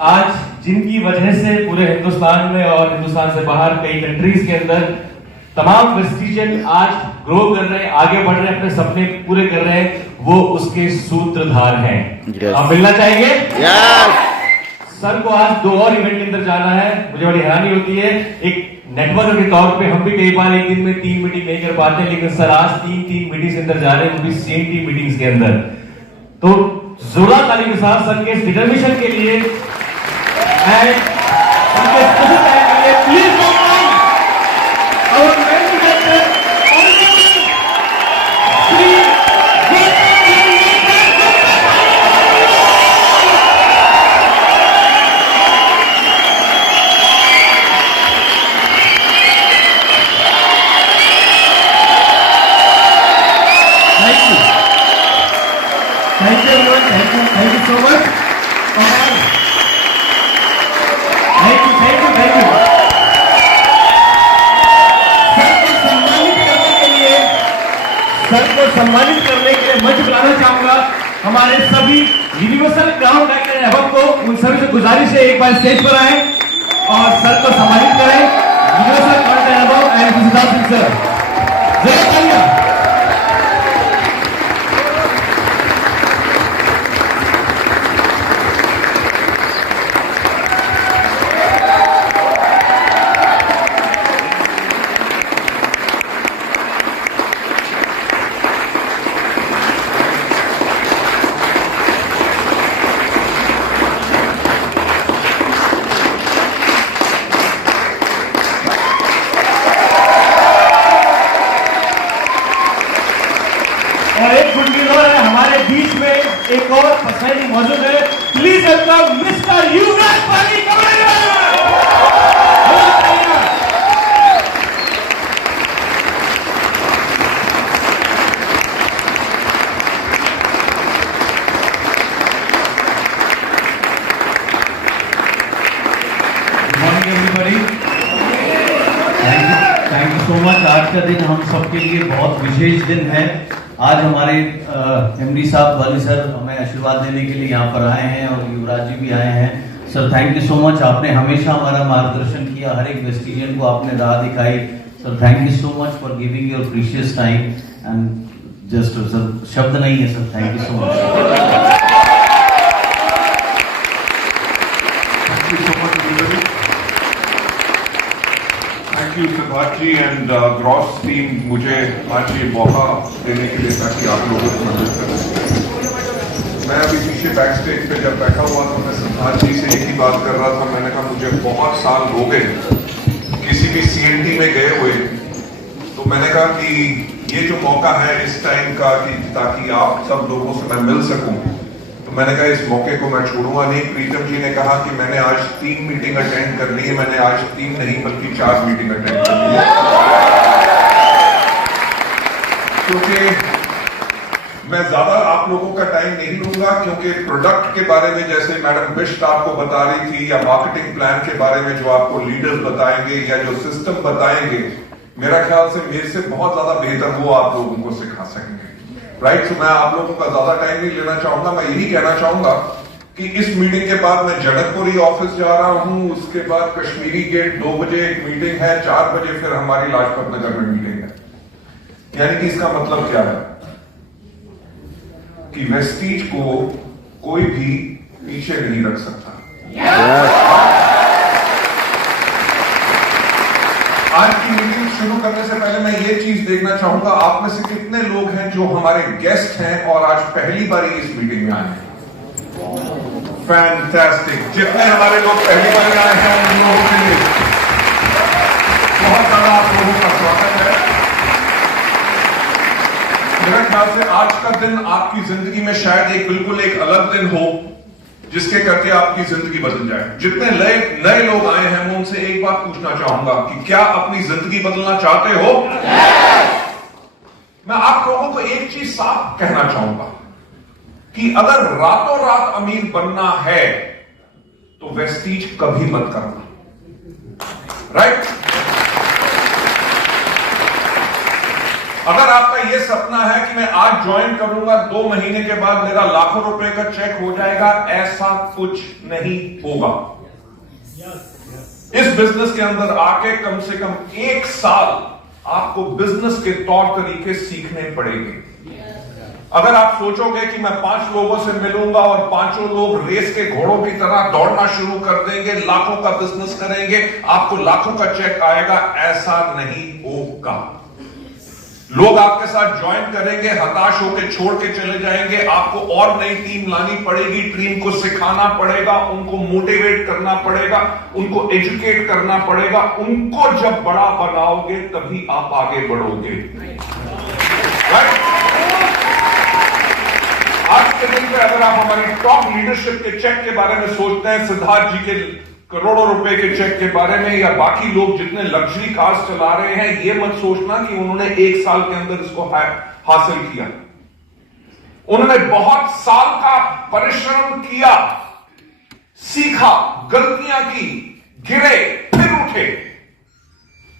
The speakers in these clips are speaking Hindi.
आज जिनकी वजह से पूरे हिंदुस्तान में और हिंदुस्तान से बाहर कई कंट्रीज के अंदर तमाम वेस्टिजियन आज ग्रो कर रहे हैं, आगे बढ़ रहे हैं, अपने सपने पूरे कर रहे हैं, वो उसके सूत्रधार हैं। आप मिलना चाहेंगे? सर को आज 2 और इवेंट के अंदर जाना है। मुझे बड़ी हैरानी होती है, एक नेटवर्क के तौर पे हम भी कई बार एक दिन में 3 मीटिंग नहीं कर पाते, लेकिन सर आज 3 मीटिंग्स के अंदर जा रहे हैं, वो भी सेम टीम मीटिंग्स के अंदर। तो जोरदार ताली के साथ सर के डिटर्मिनेशन के लिए एंड उनके स्पेशल टाइम के लिए प्लीज और Thank you everyone. Thank you so much. Thank you. Sir को सम्मानित करने के लिए मंच बुलाना चाहूंगा हमारे सभी यूनिवर्सल ग्राउंड एवं को। उन सभी से गुजारिश है एक बार स्टेज पर आए और सर को सम्मानित करें। Universal ground and Siddharth Singh sir, जय तालियां। और एक गुड और है हमारे बीच में, एक और पर्सनैलिटी मौजूद है। Please welcome mister Yuvraj Pali Kamreja. Good morning everybody. Thank you so much. आज का दिन हम सबके लिए बहुत विशेष दिन है। आज हमारे एमडी साहब वाली सर हमें आशीर्वाद देने के लिए यहाँ पर आए हैं और युवराज जी भी आए हैं। Sir thank you so much, आपने हमेशा हमारा मार्गदर्शन किया, हर एक वेस्टिजियन को आपने राह दिखाई। Sir thank you so much for giving your precious time and just sir शब्द नहीं है sir, thank you so much. Thank you Siddharth ji and gross team, मुझे आज ये मौका देने के लिए ताकि आप लोगों को मदद करें। मैं अभी पीछे बैक स्टेज पे जब बैठा हुआ था, मैं सिद्धार्थ जी से एक ही बात कर रहा था। मैंने कहा मुझे बहुत साल हो गए किसी भी CNT में गए हुए, तो मैंने कहा कि ये जो मौका है इस टाइम का कि ताकि आप सब लोगों से मैं मिल सकूं, तो मैंने कहा इस मौके को मैं छोड़ूंगा नहीं। प्रीतम जी ने कहा कि मैंने आज 3 मीटिंग अटेंड कर ली है। मैंने आज 3 नहीं बल्कि 4 मीटिंग अटेंड कर ली है, क्योंकि मैं ज्यादा आप लोगों का टाइम नहीं लूंगा, क्योंकि प्रोडक्ट के बारे में जैसे मैडम बिष्ट आपको बता रही थी, या मार्केटिंग प्लान के बारे में जो आपको लीडर्स बताएंगे या जो सिस्टम बताएंगे, मेरा ख्याल से मेरे से बहुत ज्यादा बेहतर वो आप लोगों को सिखा सकेंगे। राइट, तो मैं आप लोगों का ज्यादा टाइम नहीं लेना चाहूंगा। मैं यही कहना चाहूंगा कि इस मीटिंग के बाद मैं जनकपुरी ऑफिस जा रहा हूं, उसके बाद कश्मीरी गेट 2 बजे एक मीटिंग है, 4 बजे फिर हमारी लाजपत नगर में मीटिंग है। यानी कि इसका मतलब क्या है कि वेस्टीज को कोई भी पीछे नहीं रख सकता। आज की मीटिंग शुरू करने से पहले मैं ये चीज देखना चाहूंगा, आप में से कितने लोग हैं जो हमारे गेस्ट हैं और आज पहली बार इस मीटिंग में आए हैं। फैंटास्टिक, जितने हमारे लोग पहली बार आए हैं उन लोगों के लिए बहुत ज्यादा आप लोगों का स्वागत है। मेरे ख्याल से आज का दिन आपकी जिंदगी में शायद बिल्कुल एक अलग दिन हो, जिसके करके आपकी जिंदगी बदल जाए। जितने नए लोग आए हैं मैं उनसे एक बात पूछना चाहूंगा कि क्या अपनी जिंदगी बदलना चाहते हो? मैं आप लोगों को एक चीज साफ कहना चाहूंगा कि अगर रातों रात अमीर बनना है तो वेस्टीज कभी मत करना। राइट, अगर आपका यह सपना है कि मैं आज ज्वाइन करूंगा 2 महीने के बाद मेरा लाखों रुपए का चेक हो जाएगा, ऐसा कुछ नहीं होगा। इस बिजनेस के अंदर आके कम से कम 1 साल आपको बिजनेस के तौर तरीके सीखने पड़ेंगे। अगर आप सोचोगे कि मैं 5 लोगों से मिलूंगा और 5 लोग रेस के घोड़ों की तरह दौड़ना शुरू कर देंगे, लाखों का बिजनेस करेंगे, आपको लाखों का चेक आएगा, ऐसा नहीं होगा। लोग आपके साथ ज्वाइन करेंगे, हताश होकर छोड़ के चले जाएंगे, आपको और नई टीम लानी पड़ेगी, टीम को सिखाना पड़ेगा, उनको मोटिवेट करना पड़ेगा, उनको एजुकेट करना पड़ेगा। उनको जब बड़ा बनाओगे तभी आप आगे बढ़ोगे। राइट? आज के दिन पे अगर आप हमारी टॉप लीडरशिप के चेक के बारे में सोचते हैं, सिद्धार्थ जी के करोड़ों रुपए के चेक के बारे में, या बाकी लोग जितने लग्जरी कार्स चला रहे हैं, ये मत सोचना कि उन्होंने 1 साल के अंदर इसको हासिल किया। उन्होंने बहुत साल का परिश्रम किया, सीखा, गलतियां की, गिरे, फिर उठे।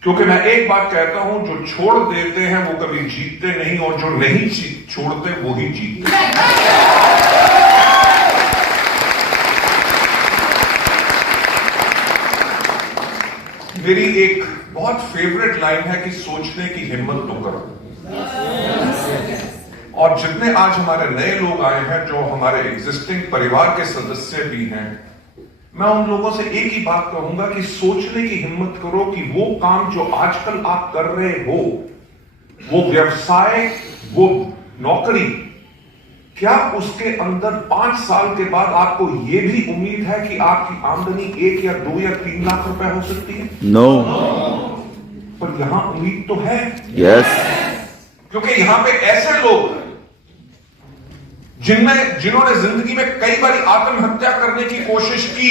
क्योंकि मैं एक बात कहता हूं, जो छोड़ देते हैं वो कभी जीतते नहीं, और जो नहीं छोड़ते वो ही जीतते। मेरी एक बहुत फेवरेट लाइन है कि सोचने की हिम्मत तो करो। और जितने आज हमारे नए लोग आए हैं, जो हमारे एग्जिस्टिंग परिवार के सदस्य भी हैं, मैं उन लोगों से एक ही बात कहूंगा कि सोचने की हिम्मत करो कि वो काम जो आजकल आप कर रहे हो, वो व्यवसाय, वो नौकरी, क्या उसके अंदर 5 साल के बाद आपको यह भी उम्मीद है कि आपकी आमदनी 1 या 2 या 3 लाख रुपए हो सकती है? नो। पर यहां उम्मीद तो है। यस। क्योंकि यहां पे ऐसे लोग जिन्होंने जिंदगी में कई बार आत्महत्या करने की कोशिश की,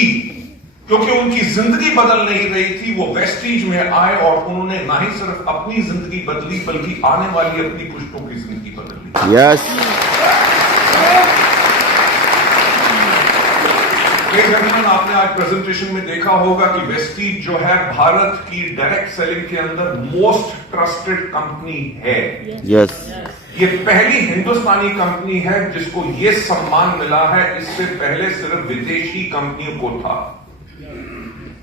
क्योंकि उनकी जिंदगी बदल नहीं रही थी। वो वेस्टीज में आए और उन्होंने ना ही सिर्फ अपनी जिंदगी बदली, बल्कि आने वाली अपनी पुश्तों की जिंदगी बदली। यस। आपने आज प्रेजेंटेशन में देखा होगा कि वेस्टीज जो है भारत की डायरेक्ट सेलिंग के अंदर मोस्ट ट्रस्टेड कंपनी है। यस। ये पहली हिंदुस्तानी कंपनी है जिसको ये सम्मान मिला है। इससे पहले सिर्फ विदेशी कंपनियों को था।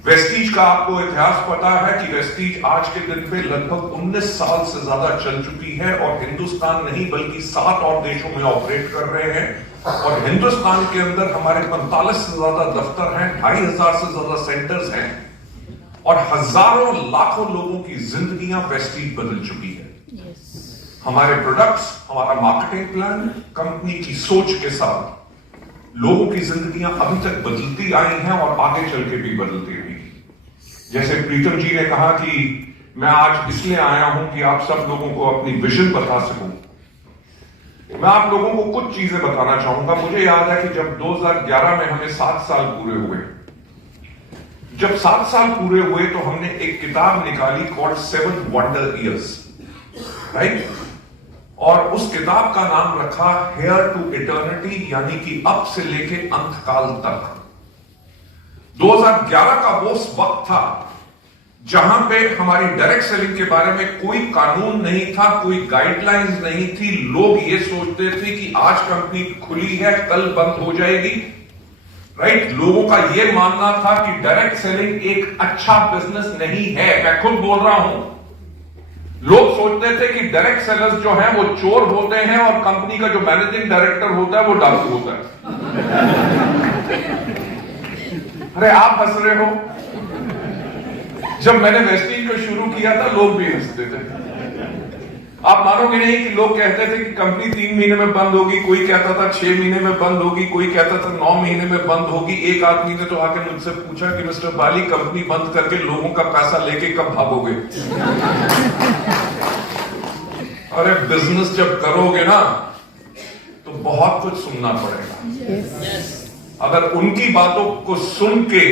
वेस्टीज का आपको इतिहास पता है कि वेस्टीज आज के दिन पे लगभग 19 साल से ज्यादा चल चुकी है, और हिंदुस्तान नहीं बल्कि 7 और देशों में ऑपरेट कर रहे हैं। और हिंदुस्तान के अंदर हमारे 45 से ज्यादा दफ्तर हैं, 2500 से ज्यादा सेंटर्स हैं, और हजारों लाखों लोगों की जिंदगियां वेस्टीज बदल चुकी है। हमारे प्रोडक्ट्स, हमारा मार्केटिंग प्लान, कंपनी की सोच के साथ लोगों की जिंदगियां अभी तक बदलती आई हैं और आगे चल के भी बदलती रहेंगी। जैसे प्रीतम जी ने कहा कि मैं आज इसलिए आया हूं कि आप सब लोगों को अपनी विजन बता सकूं। मैं आप लोगों को कुछ चीजें बताना चाहूंगा। मुझे याद है कि जब 2011 में हमें 7 साल पूरे हुए, जब 7 साल पूरे हुए तो हमने एक किताब निकाली कॉल्ड 7 वंडर ईयर्स, राइट? और उस किताब का नाम रखा हेयर टू इटर्निटी, यानी कि अब से लेके अंत काल तक। 2011 का वो वक्त था जहां पे हमारी डायरेक्ट सेलिंग के बारे में कोई कानून नहीं था, कोई गाइडलाइंस नहीं थी। लोग ये सोचते थे कि आज कंपनी खुली है, कल बंद हो जाएगी, राइट? लोगों का ये मानना था कि डायरेक्ट सेलिंग एक अच्छा बिजनेस नहीं है। मैं खुद बोल रहा हूं, लोग सोचते थे कि डायरेक्ट सेलर्स जो हैं वो चोर होते हैं और कंपनी का जो मैनेजिंग डायरेक्टर होता है वो डाकू होता है। अरे आप हंस रहे हो। जब मैंने वेस्टीज को शुरू किया था लोग भी हंसते थे। आप मानोगे नहीं कि लोग कहते थे कि कंपनी 3 महीने में बंद होगी, कोई कहता था 6 महीने में बंद होगी, कोई कहता था 9 महीने में बंद होगी। एक आदमी ने तो आके मुझसे पूछा कि मिस्टर बाली, कंपनी बंद करके लोगों का पैसा लेके कब भागोगे? अरे बिजनेस जब करोगे ना तो बहुत कुछ सुनना पड़ेगा। अगर उनकी बातों को सुन के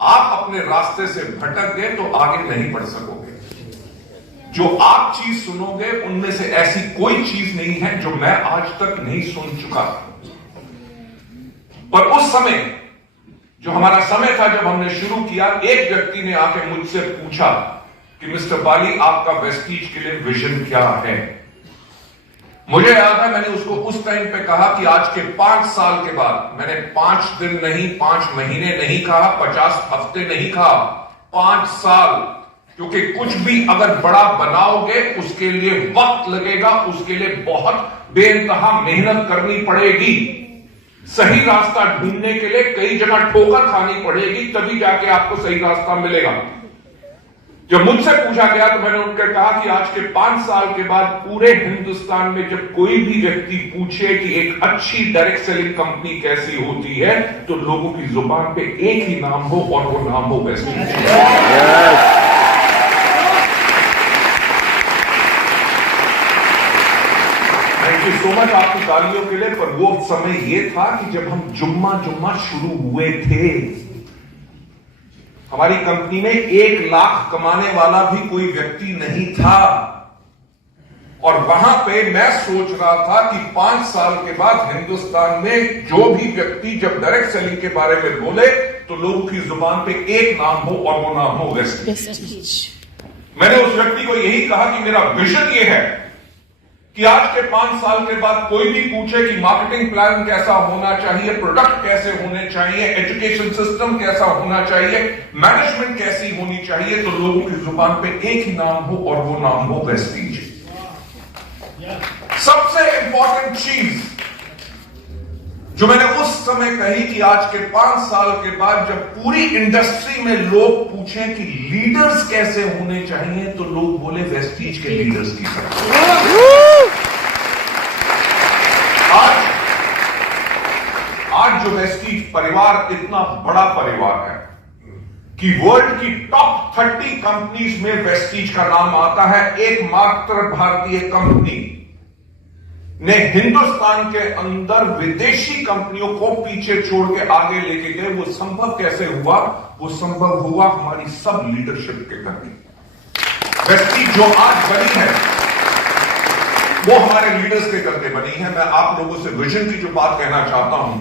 आप अपने रास्ते से भटक गए तो आगे नहीं बढ़ सकोगे। जो आप चीज सुनोगे उनमें से ऐसी कोई चीज नहीं है जो मैं आज तक नहीं सुन चुका। पर उस समय जो हमारा समय था, जब हमने शुरू किया, एक व्यक्ति ने आके मुझसे पूछा कि मिस्टर बाली आपका वेस्टीज के लिए विजन क्या है। मुझे याद है मैंने उसको उस टाइम पे कहा कि आज के 5 साल के बाद, मैंने 5 दिन नहीं, 5 महीने नहीं कहा, 50 हफ्ते नहीं कहा, 5 साल, क्योंकि कुछ भी अगर बड़ा बनाओगे उसके लिए वक्त लगेगा, उसके लिए बहुत बेइंतहा मेहनत करनी पड़ेगी, सही रास्ता ढूंढने के लिए कई जगह ठोकर खानी पड़ेगी, तभी जाके आपको सही रास्ता मिलेगा। जब मुझसे पूछा गया तो मैंने उनके कहा कि आज के 5 साल के बाद पूरे हिंदुस्तान में जब कोई भी व्यक्ति पूछे कि एक अच्छी डायरेक्ट सेलिंग कंपनी कैसी होती है, तो लोगों की जुबान पे एक ही नाम हो और वो नाम हो Vestige. Thank you so much आपकी तालियों के लिए। पर वो समय ये था कि जब हम जुम्मा शुरू हुए थे, हमारी कंपनी में 1 लाख कमाने वाला भी कोई व्यक्ति नहीं था, और वहां पे मैं सोच रहा था कि 5 साल के बाद हिंदुस्तान में जो भी व्यक्ति जब डायरेक्ट सेलिंग के बारे में बोले तो लोगों की जुबान पे एक नाम हो और वो नाम हो वेस्टीज। मैंने उस व्यक्ति को यही कहा कि मेरा विजन ये है कि आज के 5 साल के बाद कोई भी पूछे कि मार्केटिंग प्लान कैसा होना चाहिए, प्रोडक्ट कैसे होने चाहिए, एजुकेशन सिस्टम कैसा होना चाहिए, मैनेजमेंट कैसी होनी चाहिए, तो लोगों की जुबान पे एक ही नाम हो और वो नाम हो वेस्टीज। सबसे इंपॉर्टेंट चीज जो मैंने उस समय कही कि आज के 5 साल के बाद जब पूरी इंडस्ट्री में लोग पूछें कि लीडर्स कैसे होने चाहिए, तो लोग बोले वेस्टीज के लीडर्स की तरह। आज जो वेस्टीज परिवार इतना बड़ा परिवार है कि वर्ल्ड की टॉप 30 कंपनीज में वेस्टीज का नाम आता है। एकमात्र भारतीय कंपनी ने हिंदुस्तान के अंदर विदेशी कंपनियों को पीछे छोड़ के आगे लेके गए। वो संभव कैसे हुआ? वो संभव हुआ हमारी सब लीडरशिप के करके। वेस्टीज जो आज बनी है वो हमारे लीडर्स के करके बनी है। मैं आप लोगों से विजन की जो बात कहना चाहता हूं,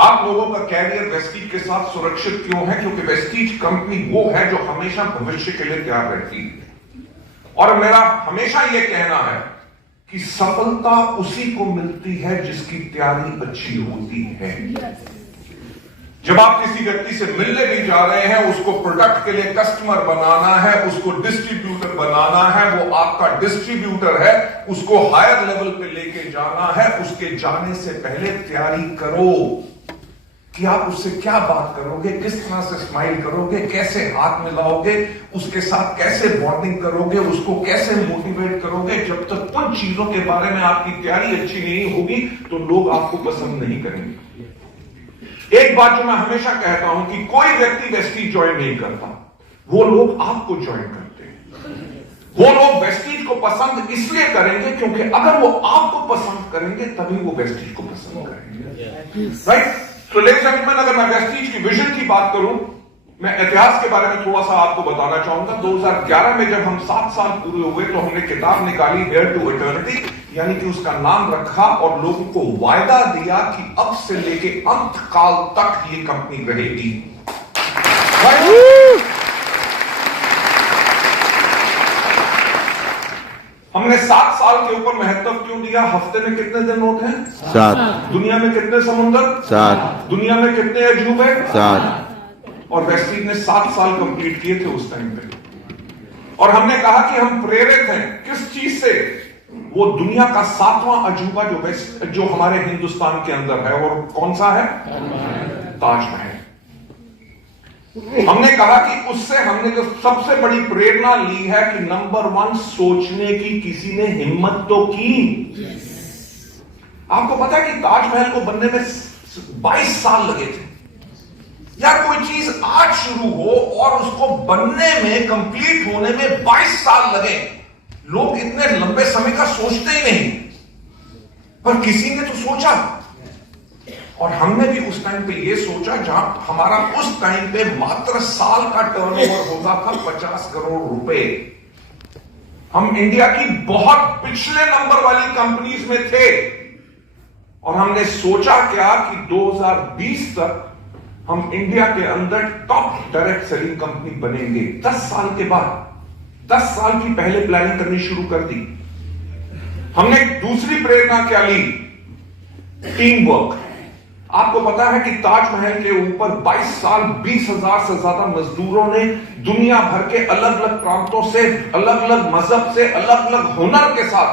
आप लोगों का कैरियर वेस्टीज के साथ सुरक्षित क्यों है? क्योंकि वेस्टीज कंपनी वो है जो हमेशा भविष्य के लिए तैयार रहती है। और मेरा हमेशा यह कहना है कि सफलता उसी को मिलती है जिसकी तैयारी अच्छी होती है। जब आप किसी व्यक्ति से मिलने भी जा रहे हैं, उसको प्रोडक्ट के लिए कस्टमर बनाना है, उसको डिस्ट्रीब्यूटर बनाना है, वो आपका डिस्ट्रीब्यूटर है, उसको हायर लेवल पे लेके जाना है, उसके जाने से पहले तैयारी करो कि आप उससे क्या बात करोगे, किस तरह से स्माइल करोगे, कैसे हाथ मिलाओगे, उसके साथ कैसे बॉन्डिंग करोगे, उसको कैसे मोटिवेट करोगे। जब तक उन चीजों के बारे में आपकी तैयारी अच्छी नहीं होगी तो लोग आपको पसंद नहीं करेंगे। एक बात जो मैं हमेशा कहता हूं कि कोई व्यक्ति वेस्टीज ज्वाइन नहीं करता, वो लोग आपको ज्वाइन करते हैं। वो लोग वेस्टीज को पसंद इसलिए करेंगे क्योंकि अगर वो आपको पसंद करेंगे तभी वो वेस्टीज को पसंद करेंगे। राइट? तो लेडीज एंड जेंटलमैन, अगर मैं वेस्टीज की विजन की बात करूं, मैं इतिहास के बारे में थोड़ा सा आपको बताना चाहूंगा। 2011 में जब हम 7 साल पूरे हुए तो हमने किताब निकाली हेयर टू इटर्निटी, यानी कि उसका नाम रखा और लोगों को वायदा दिया कि अब से लेके अंत काल तक ये कंपनी रहेगी। हमने 7 साल के ऊपर महत्व क्यों दिया? हफ्ते में कितने दिन होते हैं? 7। दुनिया में कितने समुंदर? 7। दुनिया में कितने अजूबे? 7। और वेस्टीज ने 7 साल कंप्लीट किए थे उस टाइम पे। और हमने कहा कि हम प्रेरित हैं किस चीज से? वो दुनिया का 7वां अजूबा जो हमारे हिंदुस्तान के अंदर है, और कौन सा है? ताजमहल। हमने कहा कि उससे हमने जो सबसे बड़ी प्रेरणा ली है कि नंबर 1 सोचने की किसी ने हिम्मत तो की। आपको पता है कि ताजमहल को बनने में 22 साल लगे थे। या कोई चीज आज शुरू हो और उसको बनने में, कंप्लीट होने में 22 साल लगे, लोग इतने लंबे समय का सोचते ही नहीं, पर किसी ने तो सोचा। और हमने भी उस टाइम पे ये सोचा, जहां हमारा उस टाइम पे मात्र साल का टर्नओवर होता था 50 करोड़ रुपए। हम इंडिया की बहुत पिछले नंबर वाली कंपनीज में थे, और हमने सोचा क्या कि 2020 तक हम इंडिया के अंदर टॉप डायरेक्ट सेलिंग कंपनी बनेंगे। 10 साल के बाद 10 साल की पहले प्लानिंग करनी शुरू कर दी। हमने दूसरी प्रेरणा क्या ली? Team work. आपको पता है कि ताजमहल के ऊपर 22 साल 20,000 से ज्यादा मजदूरों ने दुनिया भर के अलग अलग प्रांतों से, अलग अलग मजहब से, अलग अलग हुनर के साथ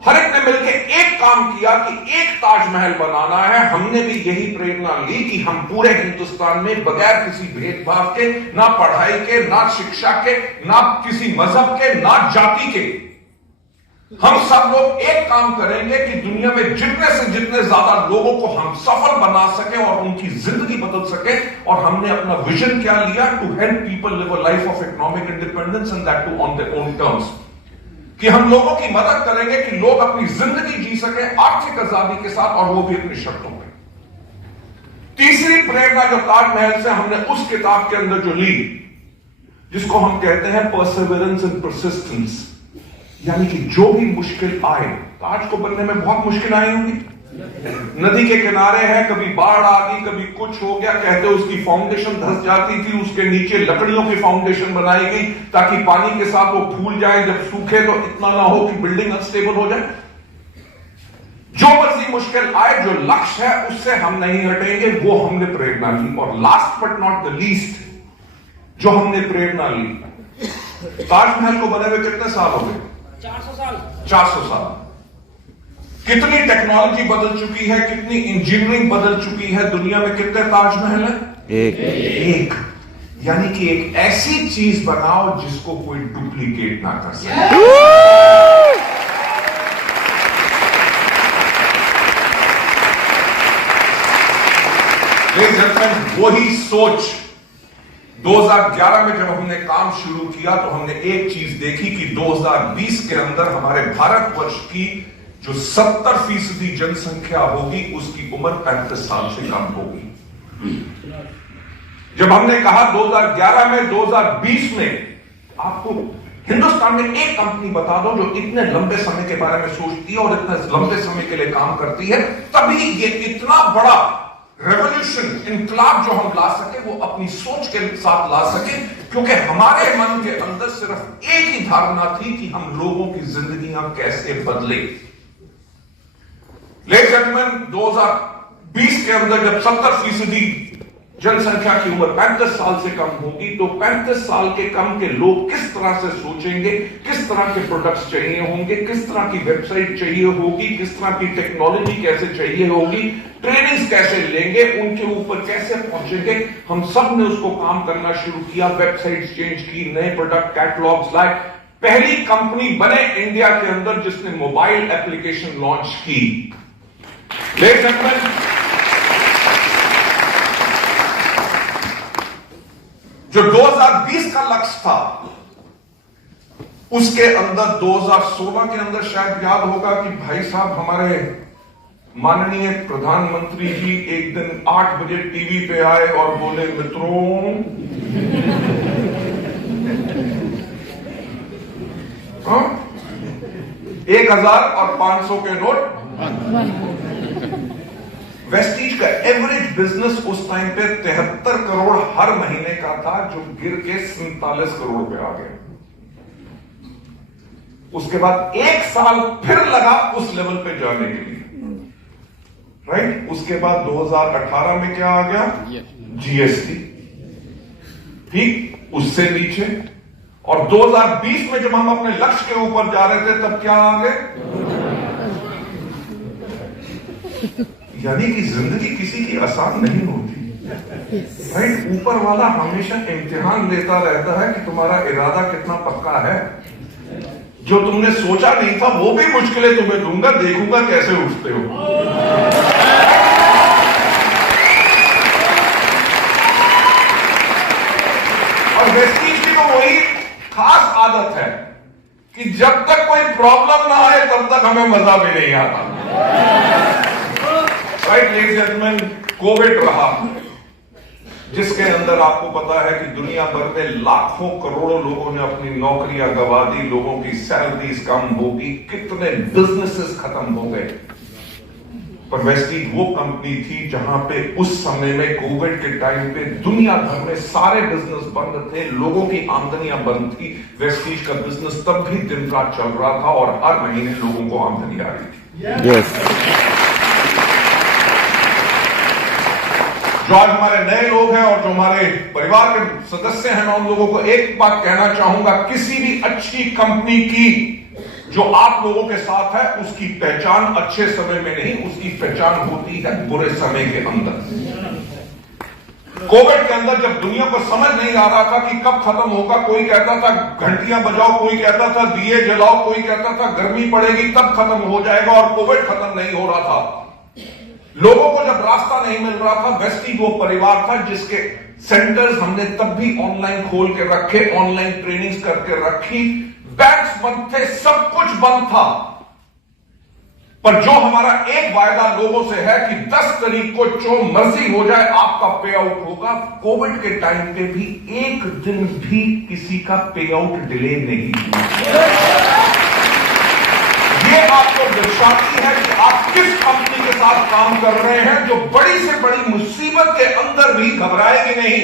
हर एक ने मिलकर एक काम किया कि एक ताजमहल बनाना है। हमने भी यही प्रेरणा ली कि हम पूरे हिंदुस्तान में बगैर किसी भेदभाव के, ना पढ़ाई के, ना शिक्षा के, ना किसी मजहब के, ना जाति के, हम सब लोग एक काम करेंगे कि दुनिया में जितने से जितने ज्यादा लोगों को हम सफल बना सके और उनकी जिंदगी बदल सके। और हमने अपना विजन क्या लिया? To help people live a life of economic independence and that too on their own terms. कि हम लोगों की मदद करेंगे कि लोग अपनी जिंदगी जी सके आर्थिक आजादी के साथ, और वो भी अपनी शर्तों में। तीसरी प्रेरणा जो ताजमहल से हमने उस किताब के अंदर जो ली, जिसको हम कहते हैं परसिवरेंस एंड परसिस्टेंस, यानी कि जो भी मुश्किल आए, ताज को बनने में बहुत मुश्किल आई होंगी। नदी के किनारे है, कभी बाढ़ आ गई, कभी कुछ हो गया, कहते उसकी फाउंडेशन धंस जाती थी, उसके नीचे लकड़ियों की फाउंडेशन बनाई गई ताकि पानी के साथ वो फूल जाए, जब सूखे तो इतना ना हो कि बिल्डिंग अनस्टेबल हो जाए। जो मर्जी मुश्किल आए, जो लक्ष्य है उससे हम नहीं हटेंगे, वो हमने प्रेरणा ली। और last but not the least, जो हमने प्रेरणा ली, ताजमहल को बने हुए कितने साल हो गए? 400 साल। 400 साल। कितनी टेक्नोलॉजी बदल चुकी है, कितनी इंजीनियरिंग बदल चुकी है। दुनिया में कितने ताजमहल है? एक। यानी कि एक ऐसी चीज बनाओ जिसको कोई डुप्लीकेट ना कर सके। वही सोच 2011 में जब हमने काम शुरू किया तो हमने एक चीज देखी कि 2020 के अंदर हमारे भारतवर्ष की जो 70% जनसंख्या होगी उसकी उम्र 35 साल से कम होगी। जब हमने कहा 2011 में, 2020 में आपको हिंदुस्तान में एक कंपनी बता दो जो इतने लंबे समय के बारे में सोचती है और इतने लंबे समय के लिए काम करती है, तभी ये इतना बड़ा रेवोल्यूशन, इनकलाब जो हम ला सके, वो अपनी सोच के साथ ला सके। क्योंकि हमारे मन के अंदर सिर्फ एक ही धारणा थी कि हम लोगों की जिंदगियां कैसे बदले। लेकिन 2020 के अंदर जब 70% जनसंख्या की उम्र 35 साल से कम होगी, तो 35 साल के कम के लोग किस तरह से सोचेंगे, किस तरह के प्रोडक्ट्स चाहिए होंगे, किस तरह की वेबसाइट चाहिए होगी, किस तरह की टेक्नोलॉजी कैसे चाहिए होगी, ट्रेनिंग्स कैसे लेंगे, उनके ऊपर कैसे पहुंचेंगे। हम सब ने उसको काम करना शुरू किया, वेबसाइट्स चेंज की, नए प्रोडक्ट कैटलॉग्स लाए। पहली कंपनी बने इंडिया के अंदर जिसने मोबाइल एप्लीकेशन लॉन्च की। जो 2020 का लक्ष्य था, उसके अंदर 2016 के अंदर शायद याद होगा कि भाई साहब हमारे माननीय प्रधानमंत्री जी एक दिन 8 बजे टीवी पे आए और बोले, मित्रों 1000 और 500 के नोट। वेस्टीज का एवरेज बिजनेस उस टाइम पे 73 करोड़ हर महीने का था, जो गिर के 47 करोड़ पे आ गया। उसके बाद 1 साल फिर लगा उस लेवल पे जाने के लिए, राइट। उसके बाद 2018 में क्या आ गया? जीएसटी, ठीक, उससे नीचे। और 2020 में जब हम अपने लक्ष्य के ऊपर जा रहे थे, तब क्या आ गए? यानी कि जिंदगी किसी की आसान नहीं होती, राइट। ऊपर वाला हमेशा इम्तिहान लेता रहता है कि तुम्हारा इरादा कितना पक्का है। जो तुमने सोचा नहीं था वो भी मुश्किलें तुम्हें दूंगा, देखूंगा कैसे उठते हो। और वेस्टीज की तो वही खास आदत है कि जब तक कोई प्रॉब्लम ना आए तब तक हमें मजा भी नहीं आता, right. Ladies and gentleman, Covid रहा, जिसके अंदर आपको पता है कि दुनिया भर में लाखों करोड़ों लोगों ने अपनी नौकरियां गंवा दी, लोगों की सैलरीज कम होगी, कितने बिजनेसेस खत्म हो गए। पर वेस्टीज वो कंपनी थी जहां पे उस समय में कोविड के टाइम पे दुनिया भर में सारे बिजनेस बंद थे, लोगों की आमदनियां बंद थी। वेस्टीज का बिजनेस तब भी दिन रात चल रहा था और हर महीने लोगों को आमदनी आ रही थी। जो आज हमारे नए लोग हैं और जो हमारे परिवार के सदस्य हैं, मैं उन लोगों को एक बात कहना चाहूंगा, किसी भी अच्छी कंपनी की जो आप लोगों के साथ है उसकी पहचान अच्छे समय में नहीं, उसकी पहचान होती है बुरे समय के अंदर। कोविड के अंदर जब दुनिया को समझ नहीं आ रहा था कि कब खत्म होगा, कोई कहता था घंटियां बजाओ, कोई कहता था दिए जलाओ, कोई कहता था गर्मी पड़ेगी तब खत्म हो जाएगा, और कोविड खत्म नहीं हो रहा था। लोगों को जब रास्ता नहीं मिल रहा था, वेस्टीज वो परिवार था जिसके सेंटर्स हमने तब भी ऑनलाइन खोल के रखे, ऑनलाइन ट्रेनिंग्स करके रखी, बैंक्स बंद थे, सब कुछ बंद था, पर जो हमारा एक वायदा लोगों से है कि 10 तारीख को जो मर्जी हो जाए आपका पे आउट होगा। कोविड के टाइम पे भी एक दिन भी किसी का पे आउट डिले नहीं हुआ। ये आपको दर्शाती है कि आप किस कंपनी के साथ काम कर रहे हैं, जो बड़ी से बड़ी मुसीबत के अंदर भी घबराएगी नहीं,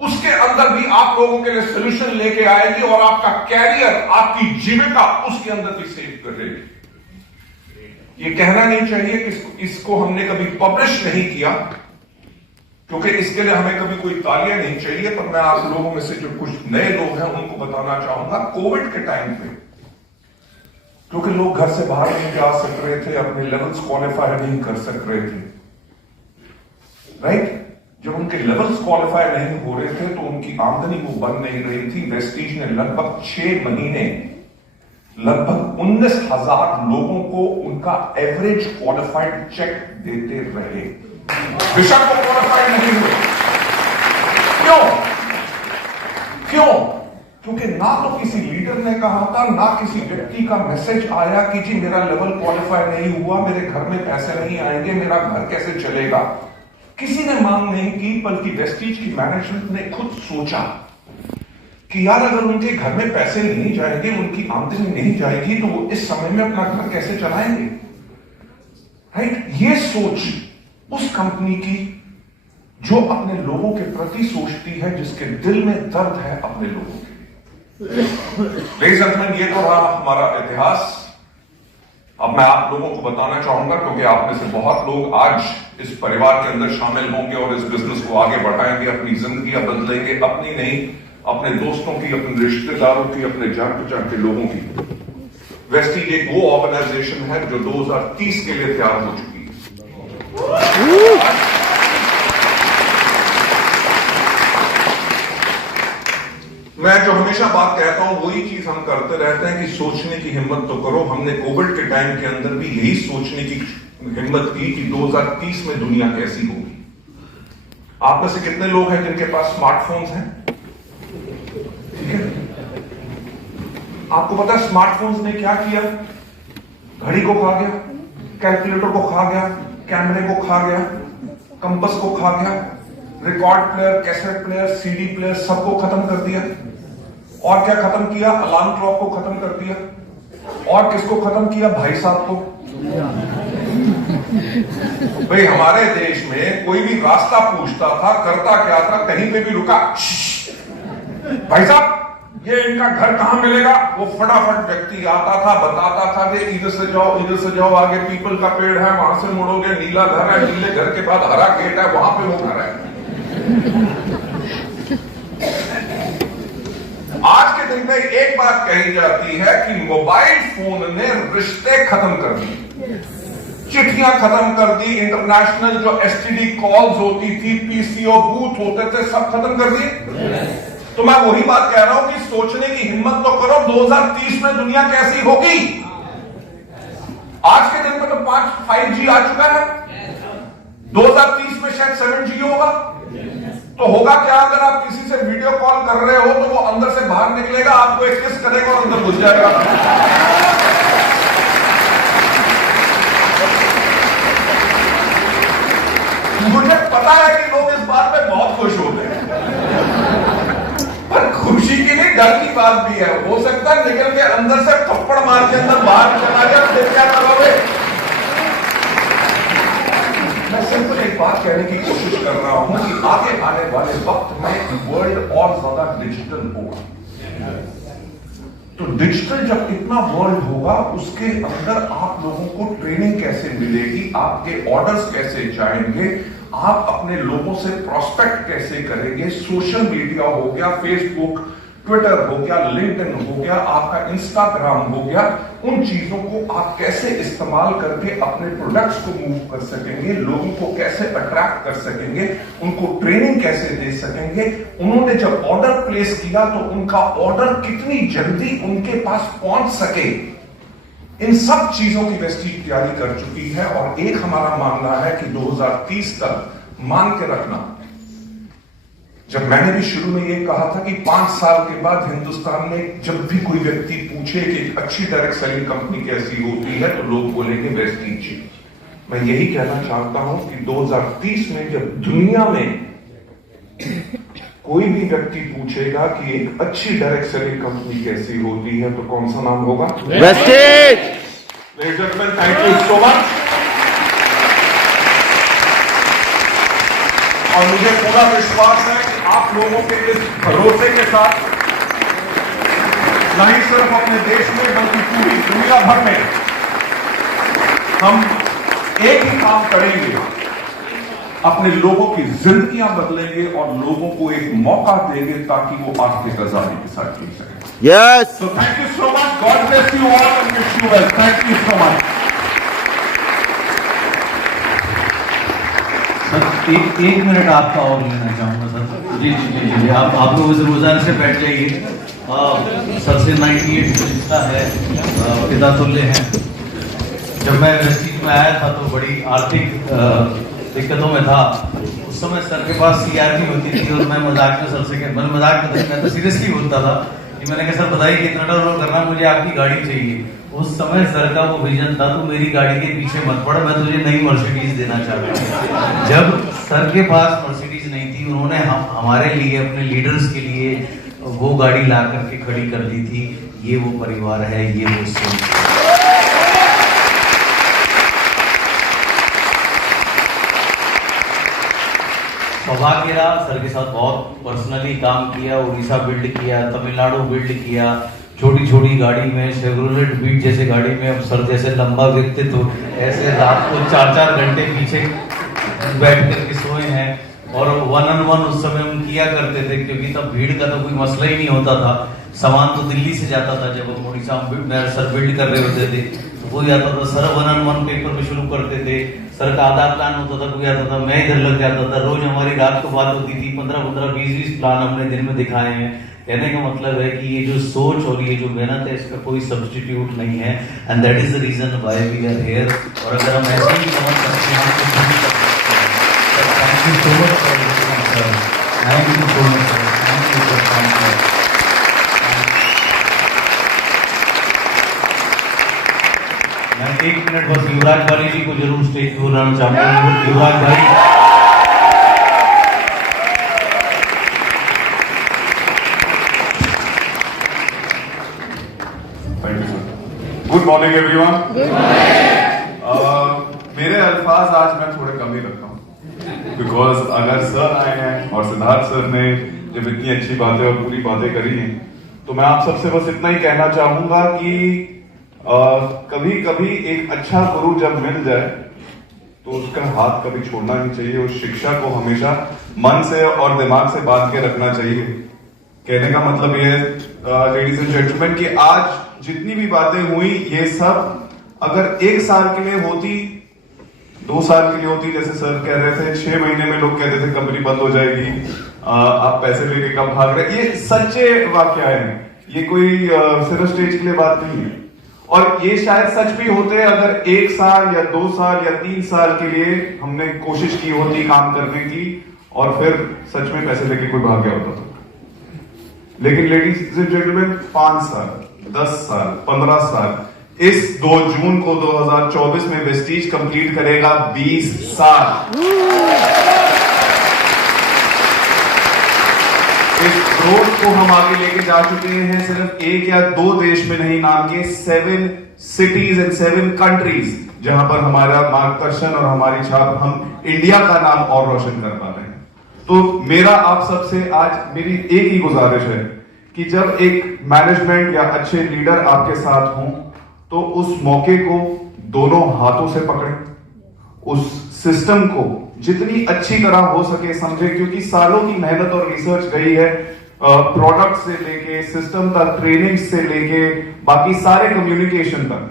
उसके अंदर भी आप लोगों के लिए सोल्यूशन लेके आएगी और आपका कैरियर, आपकी जीविका उसके अंदर भी सेव करेगी। ये कहना नहीं चाहिए कि इसको हमने कभी पब्लिश नहीं किया, क्योंकि इसके लिए हमें कभी कोई तालियां नहीं चाहिए, पर मैं आप लोगों में से जो कुछ नए लोग हैं उनको बताना चाहूंगा, कोविड के टाइम पे क्योंकि लोग घर से बाहर नहीं जा सक रहे थे, अपने लेवल्स क्वालिफाई नहीं कर सक रहे थे, राइट? जब उनके लेवल्स क्वालिफाई नहीं हो रहे थे तो उनकी आमदनी वो बन नहीं रही थी। वेस्टीज ने लगभग 6 महीने लगभग 19,000 लोगों को उनका एवरेज क्वालिफाइड चेक देते रहे, बेशक वो क्वालिफाइड नहीं हुए। क्यों? क्योंकि ना तो किसी लीडर ने कहा था, ना किसी व्यक्ति का मैसेज आया कि जी मेरा लेवल क्वालिफाई नहीं हुआ, मेरे घर में पैसे नहीं आएंगे, मेरा घर कैसे चलेगा। किसी ने मांग नहीं की, बल्कि वेस्टीज की मैनेजमेंट ने खुद सोचा कि यार अगर उनके घर में पैसे नहीं जाएंगे, उनकी आमदनी नहीं जाएगी, तो वो इस समय में अपना घर कैसे चलाएंगे, राइट? ये सोच उस कंपनी की जो अपने लोगों के प्रति सोचती है, जिसके दिल में दर्द है अपने लोगों के लिए। लेडीज एंड जेंटलमैन, ये तो रहा हमारा इतिहास। अब मैं आप लोगों को बताना चाहूंगा, क्योंकि आप में से बहुत लोग आज इस परिवार के अंदर शामिल होंगे और इस बिजनेस को आगे बढ़ाएंगे, अपनी जिंदगियां बदलेंगे, अपनी नहीं, अपने दोस्तों की, अपने रिश्तेदारों की, अपने जान पहचान के लोगों की। वेस्टीज एक वो ऑर्गेनाइजेशन है जो 2030 के लिए तैयार हो चुकी है। मैं जो हमेशा बात कहता हूं वही चीज हम करते रहते हैं कि सोचने की हिम्मत तो करो। हमने कोविड के टाइम के अंदर भी यही सोचने की हिम्मत की कि 2030 में दुनिया कैसी होगी। आप में से कितने लोग हैं जिनके पास स्मार्टफोन्स हैं? ठीक है, आपको पता है स्मार्टफोन्स ने क्या किया? घड़ी को खा गया, कैलकुलेटर को खा गया, कैमरे को खा गया, कंपास को खा गया, record player, cassette player, CD player, सबको खत्म कर दिया। और क्या खत्म किया? अलार्म क्लॉक को खत्म कर दिया। और किसको खत्म किया? भाई साहब को। भाई हमारे देश में कोई भी रास्ता पूछता था, करता क्या था, कहीं पे भी रुका, भाई साहब ये इनका घर कहां मिलेगा? वो फटाफट व्यक्ति आता था, बताता था कि इधर से जाओ, आगे पीपल का पेड़ है, वहां से मुड़ोगे, नीला घर है, नीले घर के बाद हरा गेट है, वहां पे वो घर है। आज के दिन में एक बात कही जाती है कि मोबाइल फोन ने रिश्ते खत्म कर दिए, चिट्ठियां खत्म कर दी, इंटरनेशनल जो एसटीडी कॉल्स होती थी, पीसीओ बूथ होते थे, सब खत्म कर दिए। तो मैं वही बात कह रहा हूं कि सोचने की हिम्मत तो करो, 2030 में दुनिया कैसी होगी। आज के दिन में तो 5G आ चुका है, 2030 में शायद 7G होगा। तो होगा क्या? अगर आप किसी से वीडियो कॉल कर रहे हो तो वो अंदर से बाहर निकलेगा, आपको एक किस करेगा और अंदर घुस जाएगा। मुझे पता है कि लोग इस बात पे बहुत खुश होते हैं, पर खुशी की नहीं, डर की बात भी है। हो सकता है निकल के अंदर से थप्पड़ मार के अंदर बाहर चला जाए, फिर क्या करोगे? बात कहने की कोशिश कर रहा हूं कि आगे आने वाले वक्त में वर्ल्ड और ज्यादा डिजिटल होगा। तो डिजिटल जब इतना वर्ल्ड होगा, उसके अंदर आप लोगों को ट्रेनिंग कैसे मिलेगी, आपके ऑर्डर्स कैसे जाएंगे, आप अपने लोगों से प्रोस्पेक्ट कैसे करेंगे। सोशल मीडिया हो गया, फेसबुक, ट्विटर हो गया, लिंक्डइन हो गया, आपका इंस्टाग्राम हो गया, उन चीजों को आप कैसे इस्तेमाल करके अपने प्रोडक्ट्स को मूव कर सकेंगे, लोगों को कैसे अट्रैक्ट कर सकेंगे, उनको ट्रेनिंग कैसे दे सकेंगे। उन्होंने जब ऑर्डर प्लेस किया तो उनका ऑर्डर कितनी जल्दी उनके पास पहुंच सके, इन सब चीजों की वेस्टीज तैयारी कर चुकी है। और एक हमारा मानना है कि 2030 तक मान के रखना, जब मैंने भी शुरू में ये कहा था कि 5 साल के बाद हिंदुस्तान में जब भी कोई व्यक्ति पूछे कि एक अच्छी डायरेक्ट सेलिंग कंपनी कैसी होती है, तो लोग बोलेंगे वेस्टीज। मैं यही कहना चाहता हूं कि 2030 में जब दुनिया में कोई भी व्यक्ति पूछेगा कि एक अच्छी डायरेक्ट सेलिंग कंपनी कैसी होती है, तो कौन सा नाम होगा? Wastage. Thank you so much. और मुझे पूरा विश्वास है कि आप लोगों के इस भरोसे के साथ न ही सिर्फ अपने देश में बल्कि पूरी दुनिया भर में हम एक ही काम करेंगे, अपने लोगों की जिंदगियां बदलेंगे और लोगों को एक मौका देंगे ताकि वो आज के आजादी के साथ जी सकें। Yes. So thank you so much. God bless you all and wish you well. Thank you so much. Sir एक मिनट आपका और लेना चाहूंगा सर। जी जी जी जी, आप लोगों से रोजाना से बैठ जाइए। सर से 98 रिश्ता है, पिता तुल्य हैं। जब मैं वेस्टीज में आया था तो बड़ी आर्थिक दिक्कतों में था। उस समय सर के पास CRV होती थी और मैं मजाक में सर से मजाक में मैं तो सीरियसली बोलता था कि मैंने कहा सर बताइए कितना डॉलर करना, मुझे आपकी गाड़ी चाहिए। उस समय सर का वो विजन था, तो मेरी गाड़ी के पीछे मत पड़, मैं तुझे नई मर्सिडीज देना चाहता हूँ। जब सर के पास मर्सिडीज नहीं थी, उन्होंने हमारे लिए, अपने लीडर्स के लिए वो गाड़ी ला करके खड़ी कर दी थी। ये वो परिवार है, ये वो सोच। सौभाग्य रहा, सर के साथ बहुत पर्सनली काम किया, उड़ीसा बिल्ड किया, तमिलनाडु बिल्ड किया, छोटी छोटी गाड़ी में, शेवरोलेट बीट जैसे गाड़ी में। अब सर जैसे लंबा व्यक्तित्व ऐसे रात को 4-4 घंटे पीछे बैठ करके सोए हैं। और 1-on-1 उस समय हम किया करते थे, क्योंकि तब भीड़ का तो कोई मसला ही नहीं होता था। सामान तो दिल्ली से जाता था, जब हम उड़ीसा में सर बिल्ड कर रहे होते थे तो कोई आता था, सर 1-on-1 पेपर में शुरू करते थे। सर का आधा प्लान होता था, कोई आता था, मैं इधर लग जाता था। रोज हमारी रात को बात होती थी, 15-15, 20-20 प्लान हमने दिन में दिखाए हैं। कहने का मतलब है कि ये जो सोच और ये जो मेहनत है, इसका कोई सब्स्टिट्यूट नहीं है। And that is the reason why we are here. और अगर हम ऐसे ही समझ सकते हैं तो thank you so much sir, thank you so much sir, thank you sir, thank you. मैं 1 मिनट बस युवराज भाई जी को जरूर स्टेज पर बुलाना चाहूंगा। युवराज भाई, गुड मॉर्निंग एवरीवन। मेरे अल्फाज आज मैं थोड़े कम ही रखता हूँ, बिकॉज अगर सर आए हैं और सिद्धार्थ सर ने जब इतनी अच्छी बातें और पूरी बातें करी हैं, तो मैं आप सबसे बस इतना ही कहना चाहूंगा कि कभी कभी एक अच्छा गुरु जब मिल जाए तो उसका हाथ कभी छोड़ना नहीं चाहिए। उस शिक्षा को हमेशा मन से और दिमाग से बांध के रखना चाहिए। कहने का मतलब ये है लेडीज एंड जेंटलमैन कि आज जितनी भी बातें हुई, ये सब अगर 1 साल के लिए होती, 2 साल के लिए होती, जैसे सर कह रहे थे 6 महीने में लोग कहते थे कंपनी बंद हो जाएगी, आप पैसे लेके कब भाग रहे, ये सच्चे वाकया है। ये कोई सिर्फ स्टेज के लिए बात नहीं है। और ये शायद सच भी होते अगर 1 साल या 2 साल या 3 साल के लिए हमने कोशिश की होती काम करने की, और फिर सच में पैसे लेके कोई भाग गया होता था। लेकिन लेडीज एंड जेंटलमैन, 5 साल, 10 साल, 15 साल, इस 2 जून को 2024 में वेस्टीज कंप्लीट करेगा 20 साल। इस ग्रोथ को हम आगे लेके जा चुके हैं, सिर्फ 1 या 2 देश में नहीं, नाम के 7 cities and 7 countries। जहां पर हमारा मार्गदर्शन और हमारी छाप हम इंडिया का नाम और रोशन कर पाते हैं। तो मेरा आप सबसे आज मेरी एक ही गुजारिश है कि जब एक मैनेजमेंट या अच्छे लीडर आपके साथ हों तो उस मौके को दोनों हाथों से पकड़ें, उस सिस्टम को जितनी अच्छी तरह हो सके समझे, क्योंकि सालों की मेहनत और रिसर्च गई है प्रोडक्ट से लेके सिस्टम तक, ट्रेनिंग से लेके बाकी सारे कम्युनिकेशन तक,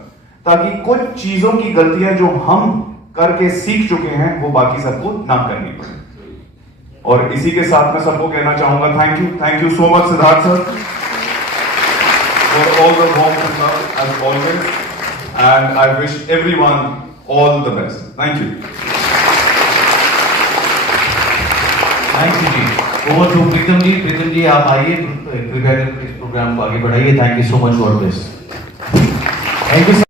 ताकि कुछ चीजों की गलतियां जो हम करके सीख चुके हैं वो बाकी सबको ना करनी पड़े। और इसी के साथ मैं सबको कहना चाहूंगा thank you so much Siddharth sir for all the warmth and love as always, and I wish everyone all the best. Thank you. Thank you ji. Over to Pritam ji आप आइए, कृपया इस प्रोग्राम को आगे बढ़ाइए। Thank you so much for this. Thank you.